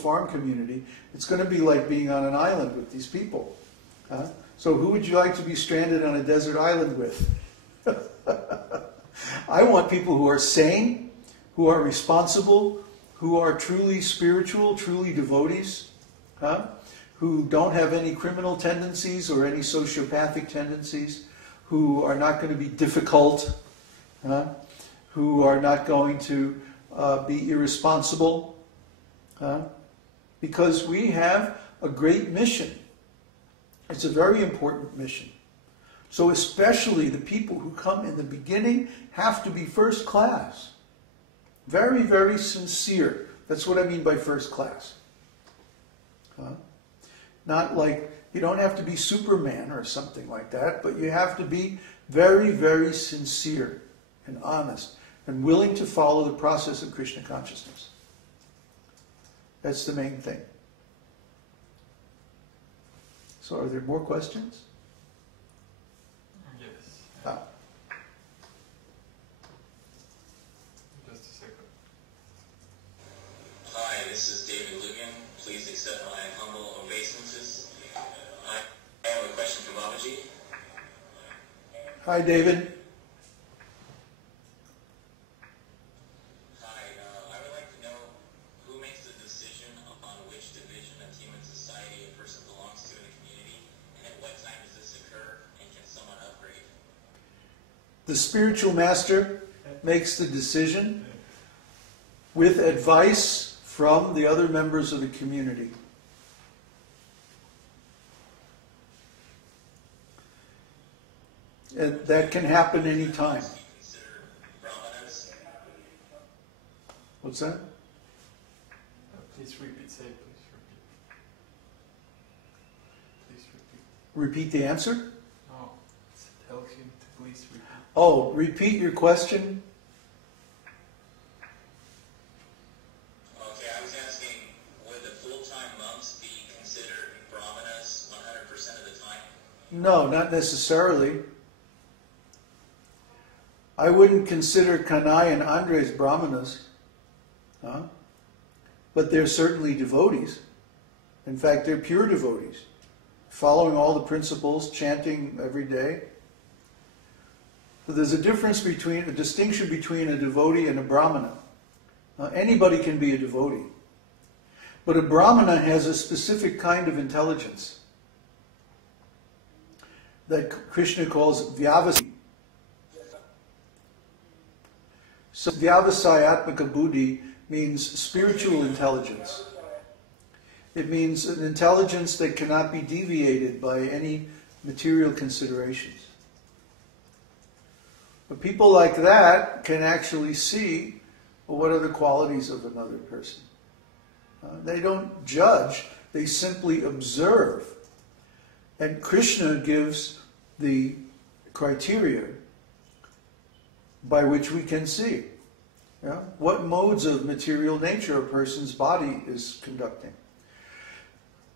farm community, it's going to be like being on an island with these people. So who would you like to be stranded on a desert island with? I want people who are sane, who are responsible, who are truly spiritual, truly devotees, who don't have any criminal tendencies or any sociopathic tendencies, who are not going to be difficult, who are not going to be irresponsible, because we have a great mission. It's a very important mission. So especially the people who come in the beginning have to be first class. Very, very sincere. That's what I mean by first class. Not like, you don't have to be Superman or something like that, but you have to be very, very sincere and honest and willing to follow the process of Krishna consciousness. That's the main thing. So are there more questions? Yes. Just a second. Hi, this is David Lugan. Please accept my humble obeisances. I have a question for Babaji. Hi, David. Hi, I would like to know who makes the decision on which division of human society a person belongs to in the community, and at what time does this occur, and can someone upgrade? The spiritual master makes the decision with advice from the other members of the community. And that can happen anytime. What's that? Please repeat, say, please repeat. Please repeat. Repeat the answer? No, tell him to please repeat. Oh, repeat your question. Okay, I was asking, would the full-time monks be considered brahmanas 100% of the time? No, not necessarily. I wouldn't consider Kanai and Andres brahmanas, but they're certainly devotees. In fact, they're pure devotees, following all the principles, chanting every day. So there's a distinction between a devotee and a brahmana. Anybody can be a devotee, but a brahmana has a specific kind of intelligence that Krishna calls vyavasaya. So vyavasayatmaka buddhi means spiritual intelligence. It means an intelligence that cannot be deviated by any material considerations. But people like that can actually see what are the qualities of another person. They don't judge, they simply observe. And Krishna gives the criteria by which we can see what modes of material nature a person's body is conducting.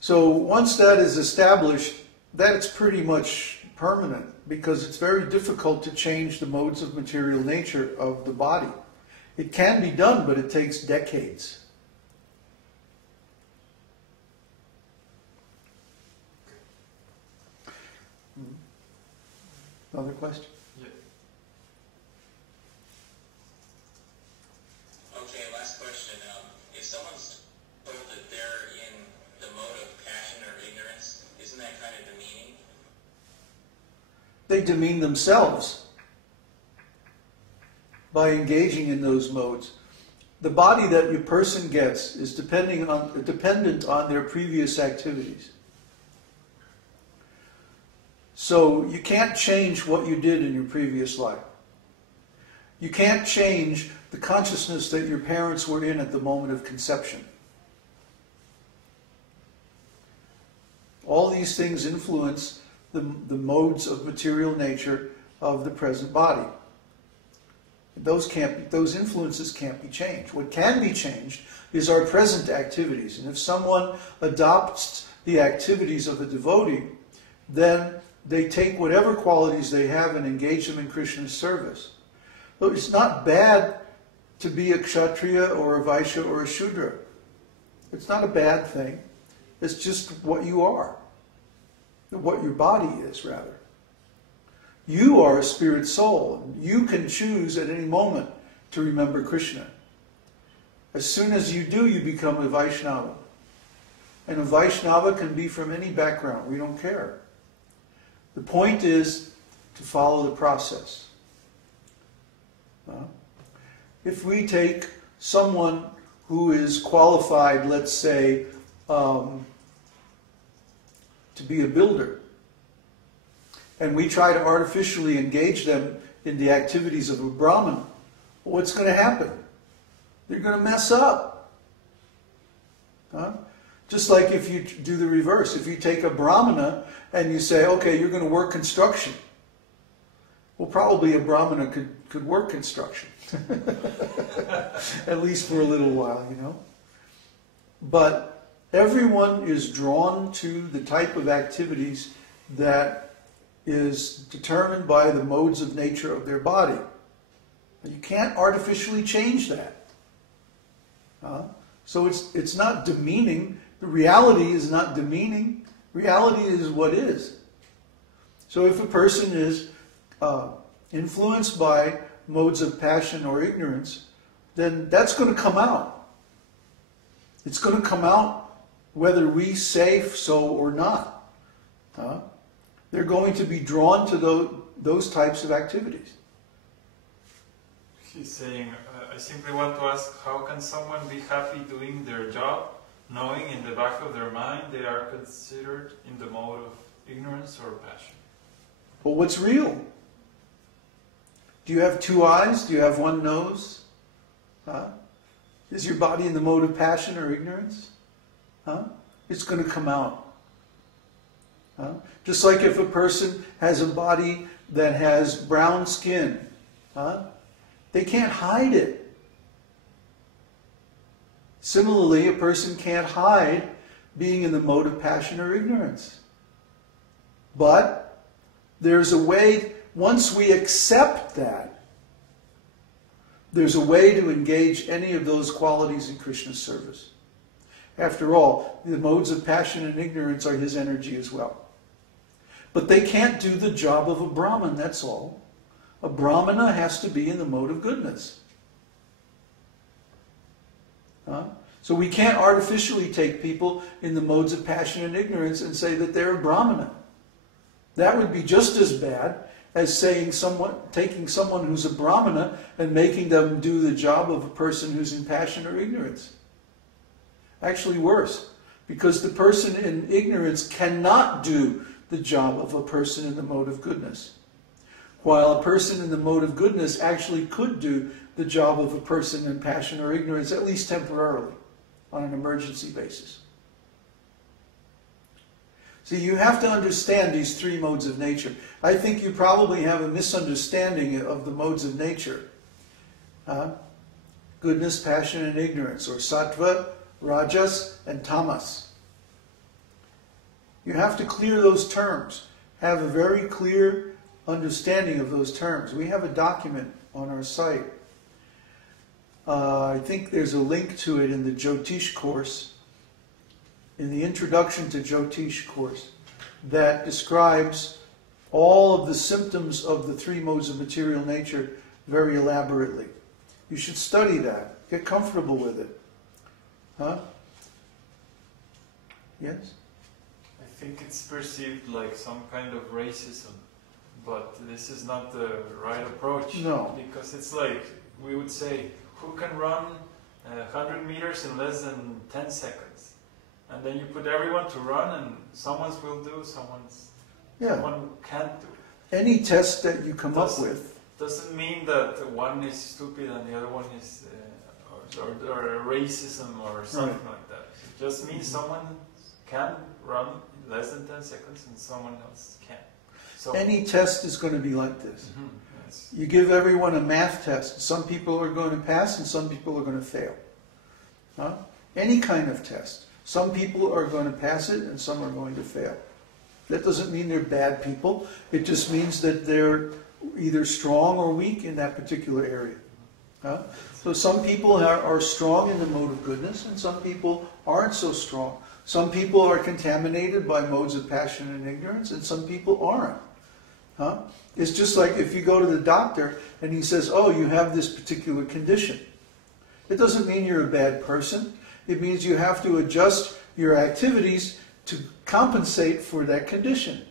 So once that is established, that's pretty much permanent, because it's very difficult to change the modes of material nature of the body. It can be done, but it takes decades. Another question? Yeah. Okay, last question. If someone's told that they're in the mode of passion or ignorance, isn't that kind of demeaning? They demean themselves by engaging in those modes. The body that a person gets is dependent on their previous activities. So you can't change what you did in your previous life. You can't change the consciousness that your parents were in at the moment of conception. All these things influence the modes of material nature of the present body. Those influences can't be changed. What can be changed is our present activities. And if someone adopts the activities of a devotee, then they take whatever qualities they have and engage them in Krishna's service. But it's not bad to be a kshatriya or a vaishya or a shudra. It's not a bad thing. It's just what you are. What your body is, rather. You are a spirit soul. And you can choose at any moment to remember Krishna. As soon as you do, you become a Vaishnava. And a Vaishnava can be from any background. We don't care. The point is to follow the process. If we take someone who is qualified, let's say, to be a builder, and we try to artificially engage them in the activities of a Brahmin, what's going to happen? They're going to mess up. Just like if you do the reverse. If you take a Brahmana and you say, okay, you're going to work construction. Well, probably a Brahmana could work construction. At least for a little while, you know. But everyone is drawn to the type of activities that is determined by the modes of nature of their body. You can't artificially change that. So it's not demeaning. The reality is not demeaning. Reality is what is. So if a person is influenced by modes of passion or ignorance, then that's going to come out. It's going to come out whether we say so or not. They're going to be drawn to those types of activities. He's saying, I simply want to ask, how can someone be happy doing their job, knowing in the back of their mind they are considered in the mode of ignorance or passion? But what's real? Do you have two eyes? Do you have one nose? Is your body in the mode of passion or ignorance? It's going to come out. Just like if a person has a body that has brown skin, they can't hide it. Similarly, a person can't hide being in the mode of passion or ignorance. But there's a way, once we accept that, there's a way to engage any of those qualities in Krishna's service. After all, the modes of passion and ignorance are his energy as well. But they can't do the job of a Brahmin, that's all. A Brahmana has to be in the mode of goodness. So we can't artificially take people in the modes of passion and ignorance and say that they're a Brahmana. That would be just as bad as saying taking someone who's a Brahmana and making them do the job of a person who's in passion or ignorance. Actually worse, because the person in ignorance cannot do the job of a person in the mode of goodness. While a person in the mode of goodness actually could do the job of a person in passion or ignorance, at least temporarily, on an emergency basis. See, you have to understand these three modes of nature. I think you probably have a misunderstanding of the modes of nature. Goodness, passion, and ignorance, or sattva, rajas, and tamas. You have to clear those terms. Have a very clear understanding of those terms. We have a document on our site. I think there's a link to it in the Jyotish course, in the Introduction to Jyotish course, that describes all of the symptoms of the three modes of material nature very elaborately. You should study that. Get comfortable with it. Yes? I think it's perceived like some kind of racism, but this is not the right approach. No. Because it's like, we would say, who can run 100 meters in less than 10 seconds? And then you put everyone to run, and someone will do, someone can't do. Any test that you come up with doesn't mean that one is stupid and the other one is or racism or something like that. It just means someone can run in less than 10 seconds and someone else can't. So any test is going to be like this. Yes. You give everyone a math test. Some people are going to pass and some people are going to fail. Any kind of test. Some people are going to pass it and some are going to fail. That doesn't mean they're bad people. It just means that they're either strong or weak in that particular area. So some people are strong in the mode of goodness and some people aren't so strong. Some people are contaminated by modes of passion and ignorance, and some people aren't. Huh? It's just like if you go to the doctor and he says, oh, you have this particular condition. It doesn't mean you're a bad person. It means you have to adjust your activities to compensate for that condition.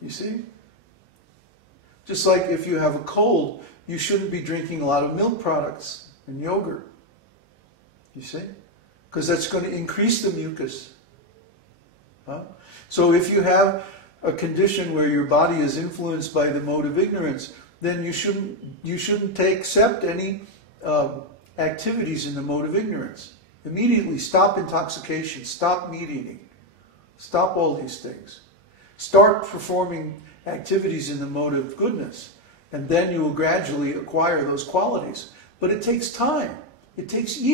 You see? Just like if you have a cold, you shouldn't be drinking a lot of milk products and yogurt. You see? Because that's going to increase the mucus. Huh? So if you have a condition where your body is influenced by the mode of ignorance, then you shouldn't accept any activities in the mode of ignorance. Immediately stop intoxication, stop meat eating, stop all these things. Start performing activities in the mode of goodness, and then you will gradually acquire those qualities. But it takes time. It takes years.